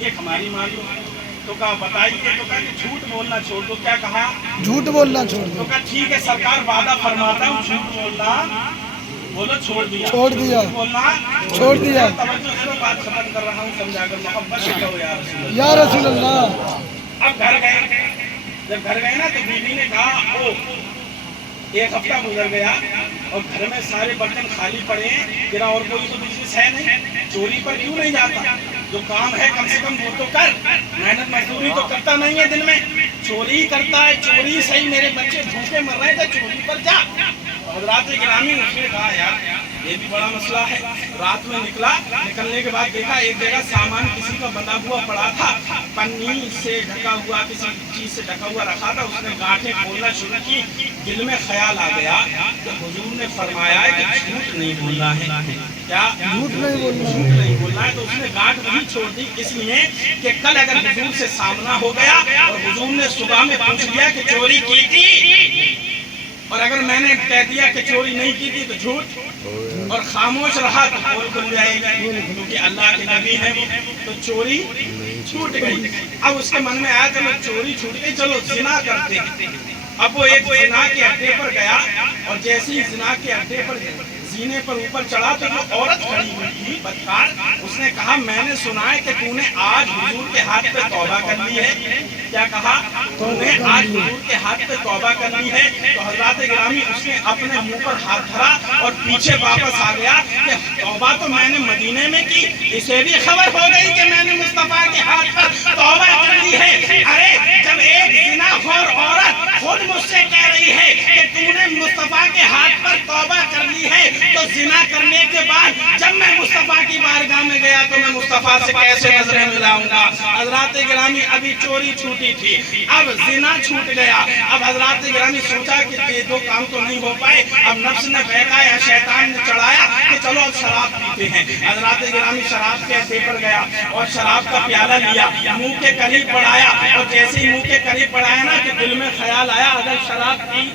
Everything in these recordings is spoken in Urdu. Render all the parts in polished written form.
ایک ہماری معلوم ہے۔ تو کہا بتائیے، تو کہا کہ جھوٹ بولنا چھوڑ دو۔ کیا کہا؟ جھوٹ بولنا چھوڑ تو دو۔ کہا ٹھیک ہے سرکار وعدہ فرماتا ہوں جھوٹ بولنا بولو چھوڑ دیا، چھوڑ دیا، جھوٹ بولنا چھوڑ دیا۔ توجہ سے بات ختم کر رہا ہوں، سمجھا کر محبت سے کہو یا رسول اللہ۔ یا رسول اللہ۔ اب گھر گئے، جب گھر گئے نا تو بیوی نے کہا او ایک ہفتہ گزر گیا اور گھر میں سارے برتن خالی پڑے ہیں، تیرا اور کوئی تو بزنس ہے نہیں، چوری پر کیوں نہیں جاتا؟ جو کام ہے کم سے کم وہ تو کر، محنت مزدوری تو کرتا نہیں ہے دن میں، چوری کرتا ہے، چوری صحیح، میرے بچے بھوکے مر رہے تھے، چوری پر جا۔ حضرات گرامی اس نے کہا یار یہ بھی بڑا مسئلہ ہے۔ رات میں نکلا، نکلنے کے بعد دیکھا ایک جگہ سامان کسی کا بنا ہوا پڑا تھا، پنی سے ڈھکا ہوا، کسی چیز سے ڈھکا ہوا رکھا تھا، اس نے گانٹھیں کھولنا شروع کی۔ دل میں خیال آ گیا کہ حضور نے فرمایا ہے کہ جھوٹ نہیں بولنا ہے، کیا جھوٹ نہیں بولنا، جھوٹ نہیں بولنا ہے، تو اس نے گانٹھ وہی چھوڑ دی، اس لیے کہ کل اگر حضور سے سامنا ہو گیا اور حضور نے صبح میں پوچھ لیا کہ چوری کی تھی، اور اگر میں نے کہہ دیا کہ چوری نہیں کی تھی تو جھوٹ، اور خاموش رہا تو پول کھل جائے گی، کیونکہ اللہ کے نبی ہے تو چوری چھوٹ گئی۔ اب اس کے من میں آیا کہ میں چوری چھوٹ گئی، چلو زنا کرتے ہیں۔ اب وہ ایک زنا کے اڈے پر گیا اور جیسے ہی زنا کے اڈے پر زینے پر اوپر چڑھا تو جو عورت کھڑی ہوئی تھی بدکار، اس نے کہا میں نے سنا ہے کہ تو نے آج حضور کے ہاتھ پہ توبہ کر لی ہے۔ کیا کہا؟ تو نے آج حضور کے ہاتھ پہ توبہ کر لی ہے۔ تو حضرات گرامی اس نے اپنے منہ پر ہاتھ دھرا اور پیچھے واپس آ گیا کہ توبہ تو میں نے مدینے میں کی، اسے بھی خبر ہو گئی کہ میں نے مصطفیٰ کے ہاتھ پر توبہ کر لی ہے۔ ارے جب ایک زنا خور عورت خود مجھ سے کہہ رہی ہے کہ تو نے مصطفیٰ کے ہاتھ پر توبہ کر لی ہے، تو زنا کرنے کے بعد جب میں مصطفیٰ کی بارگاہ میں گیا تو میں مصطفیٰ سے کیسے نظریں ملاؤں گا؟ حضرات گرامی ابھی چوری چھوٹی تھی، اب زنا چھوٹ گیا۔ اب حضرات گرامی سوچا کہ یہ دو کام تو نہیں ہو پائے، اب نفس نے بہکایا، شیطان نے چڑھایا کہ چلو اب شراب پیتے ہیں۔ حضرات گرامی شراب کے اڈے پر گیا اور شراب کا پیالہ لیا، منہ کے قریب بڑھایا، اور جیسے ہی منہ کے قریب بڑھایا نا کہ دل میں خیال آیا اگر شراب پی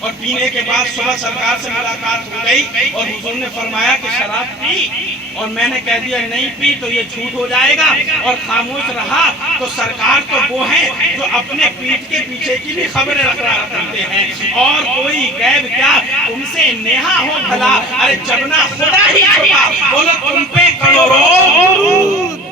اور پینے کے بعد صبح سرکار سے ملاقات ہو گئی اور حضور نے فرمایا کہ شراب پی اور میں نے کہہ دیا نہیں پی تو یہ جھوٹ ہو جائے گا، اور خاموش رہا تو سرکار تو وہ ہیں جو اپنے پیٹھ کے پیچھے کی بھی خبریں رکھا کرتے ہیں، اور کوئی غیب کیا تم سے نیہا ہو بھلا، ارے جبنا خدا ہی چھپا، بولو تم پہ کروڑوں درود۔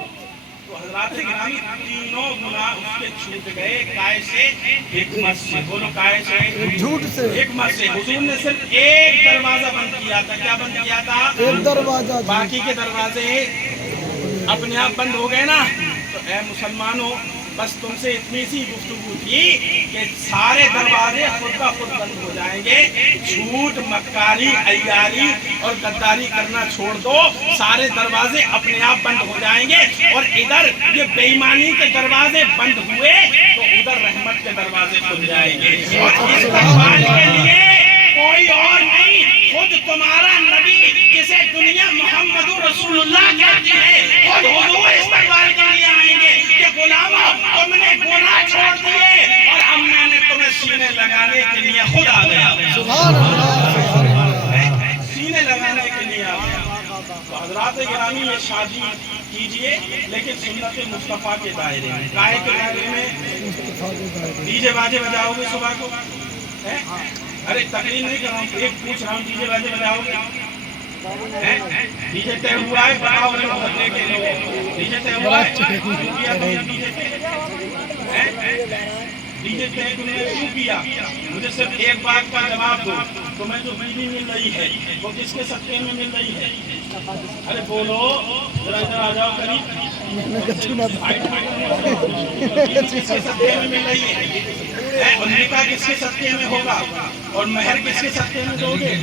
تو حضرات گرامی تینوں گناہ اس کے چھوٹ گئے، کائے سے؟ حکمت سے، بولو کائے سے؟ جھوٹ سے، حکمت سے۔ حضور نے صرف ایک دروازہ بند کیا تھا، کیا بند کیا تھا؟ ایک دروازہ، باقی کے دروازے اپنے آپ بند ہو گئے نا۔ تو اے مسلمانوں بس تم سے اتنی سی گفتگو تھی کہ سارے دروازے خود کا خود بند ہو جائیں گے، جھوٹ، مکاری، عیاری اور غداری کرنا چھوڑ دو، سارے دروازے اپنے آپ بند ہو جائیں گے، اور ادھر یہ بے ایمانی کے دروازے بند ہوئے تو ادھر رحمت کے دروازے کھل جائیں گے، اور اس استقبال کے لیے کوئی اور نہیں، خود تمہارا نبی جسے دنیا محمد رسول اللہ کہتی ہے، خود حضور استقبال کے لیے آئیں گے کہ غلاموں تم نے گناہ چھوڑ دیے اور اب میں نے تمہیں سینے لگانے کے لیے خود آ گیا، سبحان اللہ، سینے لگانے کے لیے آ گیا۔ تو حضرات گرامی یہ شادی کیجئے لیکن سنت مصطفیٰ کے دائرے میں، کائے کے دائرے میں؟ ڈی جے باجے بجاؤ گے صبح کو؟ ارے تقریر نہیں کر رہا ہوں، ایک پوچھ رہا ہوں ڈی جے باجے بجاؤ گے؟ ڈی جے طے ہوا ہے؟ بتاؤ میرے محلے کے لوگ، ڈی جے طے ہوا ہے؟ ڈی جے طے تم نے کیوں کیا؟ مجھے صرف ایک بات کا جواب دو، تمہیں جو بیوی مل رہی ہے وہ کس کے صدقے میں مل رہی ہے؟ ارے بولو ذرا ادھر آ جاؤ قریب، کس کے صدقے میں مل رہی ہے؟ اور نکاح کس کے صدقے میں ہوگا اور مہر کس کے صدقے میں دو گے؟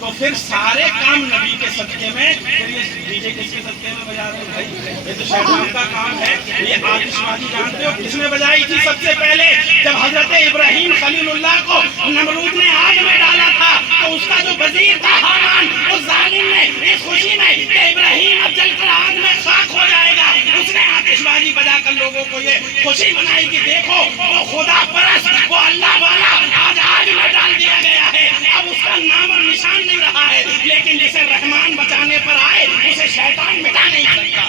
تو پھر سارے کام نبی کے صدقے میں، پھر یہ ڈی جے کس کے صدقے میں بجا رہے ہو بھائی؟ یہ تو شیطان کا کام ہے۔ یہ آتش بازی جانتے ہو کس نے بجائی تھی سب سے پہلے؟ جب حضرت ابراہیم خلیل اللہ کو نمرود نے آگ میں ڈالا تھا تو اس کا جو وزیر تھا حامان، اس ظالم نے اس خوشی میں کہ ابراہیم اب جل کر آگ میں خاک ہو جائے گا، اس نے آتش بازی بجا کر لوگوں کو یہ خوشی منائی کہ دیکھو وہ خدا پرست، وہ اللہ والا آج آگ میں ڈال دیا گیا ہے، اب اس کا نام اور نشان نہیں رہا ہے، لیکن جسے رحمان بچانے پر آئے اسے شیطان مٹا نہیں سکتا۔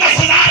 10,000